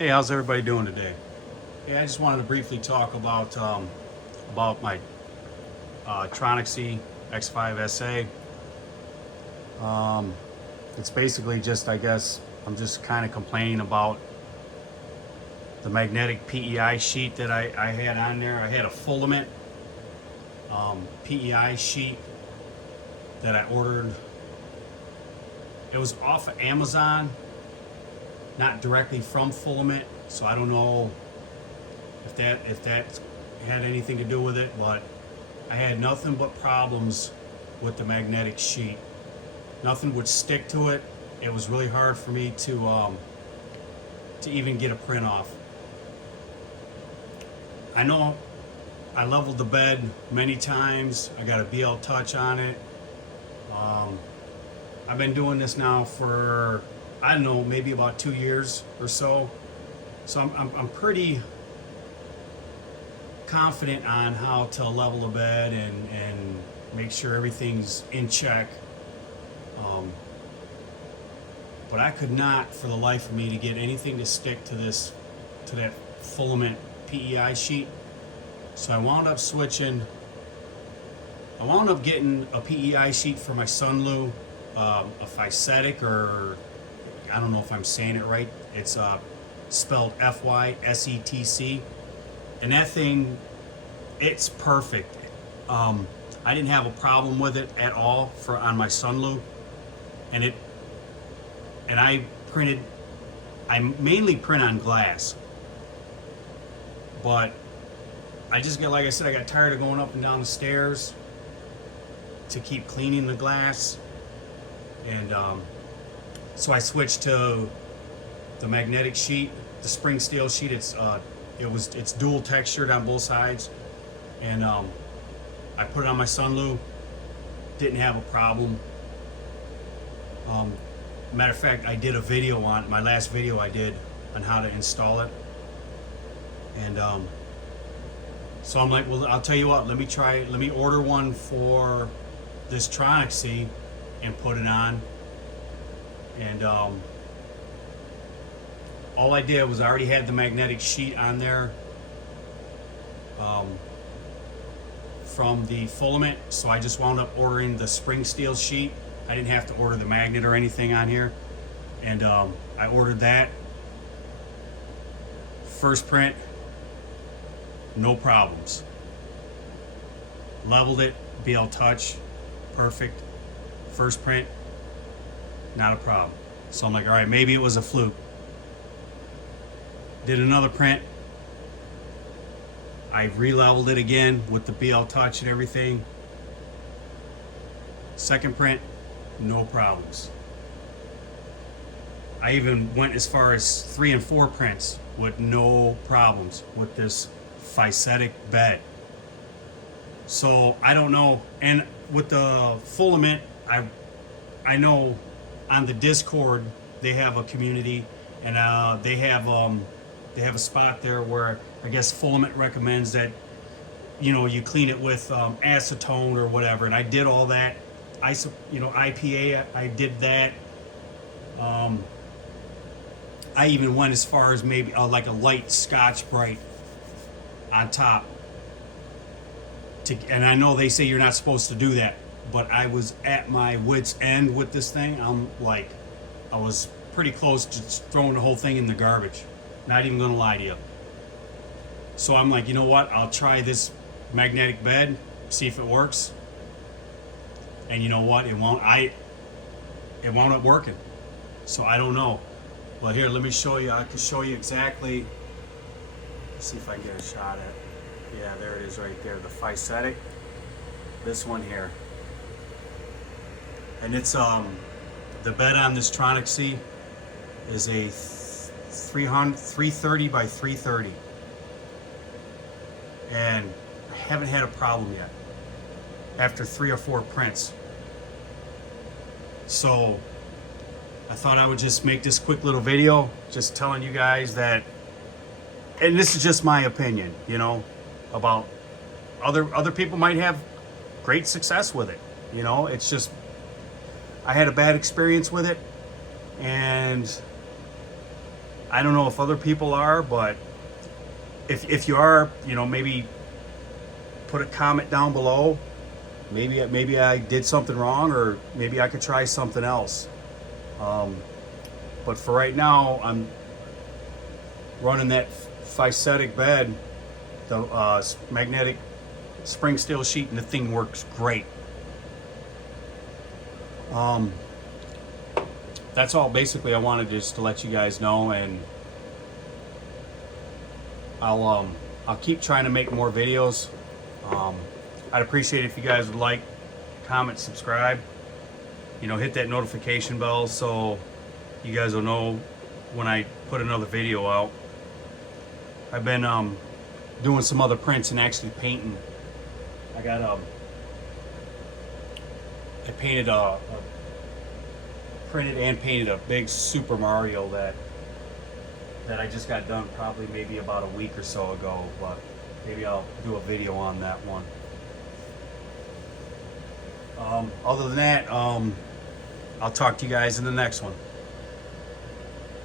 Hey, how's everybody doing today? Hey, I just wanted to briefly talk about my Tronixy X5SA. It's basically just, I guess, I'm just kind of complaining about the magnetic PEI sheet that I had on there. I had a Fulament PEI sheet that I ordered. It was off of Amazon, not directly from Fulament, so I don't know if that had anything to do with it, but I had nothing but problems with the magnetic sheet. Nothing would stick to it. It was really hard for me to even get a print off. I know I leveled the bed many times. I got a BL touch on it. I've been doing this now for, I don't know, maybe about 2 years or so. So I'm pretty confident on how to level the bed and make sure everything's in check. But I could not, for the life of me, to get anything to stick to that Fulament PEI sheet. So I wound up getting a PEI sheet for my Sunlu, a FYSETC, or I don't know if I'm saying it right. It's spelled FYSETC, and that thing, it's perfect. I didn't have a problem with it at all on my Sunlu, and I mainly print on glass, but I just got, like I said, I got tired of going up and down the stairs to keep cleaning the glass, and so I switched to the magnetic sheet, the spring steel sheet. It's dual textured on both sides, and I put it on my Sunlu. Didn't have a problem. Matter of fact, I did a video on my last video I did on how to install it, and so I'm like, well, I'll tell you what, let me order one for this Tronixy and put it on. And all I did was I already had the magnetic sheet on there from the Fulament, so I just wound up ordering the spring steel sheet. I didn't have to order the magnet or anything on here, and I ordered that. First print, no problems. Leveled it, BL touch, perfect. First print, not a problem. So I'm like, all right, maybe it was a fluke. Did another print. I re-leveled it again with the BL touch and everything. Second print, no problems. I even went as far as 3 and 4 prints with no problems with this FYSETC bed. So I don't know. And with the Fulament, I know on the Discord they have a community, and they have a spot there where I guess Fulament recommends that you clean it with acetone or whatever, and I did all that. IPA, I did that. I even went as far as maybe like a light Scotch Brite on top. And I know they say you're not supposed to do that, but I was at my wit's end with this thing. I was pretty close to throwing the whole thing in the garbage. Not even gonna lie to you. So I'm like, you know what? I'll try this magnetic bed, see if it works. And you know what? It wound up working. So I don't know. But here, let me show you. I can show you exactly. Let's see if I can get a shot at. Yeah, there it is right there. The FYSETC. This one here. And it's the bed on this Tronixy is a 330 by 330. And I haven't had a problem yet after 3 or 4 prints. So I thought I would just make this quick little video just telling you guys that, and this is just my opinion, about other people might have great success with it. It's just, I had a bad experience with it, and I don't know if other people are, but if you are, you know, maybe put a comment down below. Maybe I did something wrong, or maybe I could try something else. But for right now, I'm running that FYSETC bed, the magnetic spring steel sheet, and the thing works great. That's all basically I wanted just to let you guys know, and I'll keep trying to make more videos. I'd appreciate it if you guys would like, comment, subscribe, you know, hit that notification bell so you guys will know when I put another video out. I've been doing some other prints and actually painting. I got I painted printed and painted a big Super Mario that I just got done probably maybe about a week or so ago, but maybe I'll do a video on that one. Other than that, I'll talk to you guys in the next one.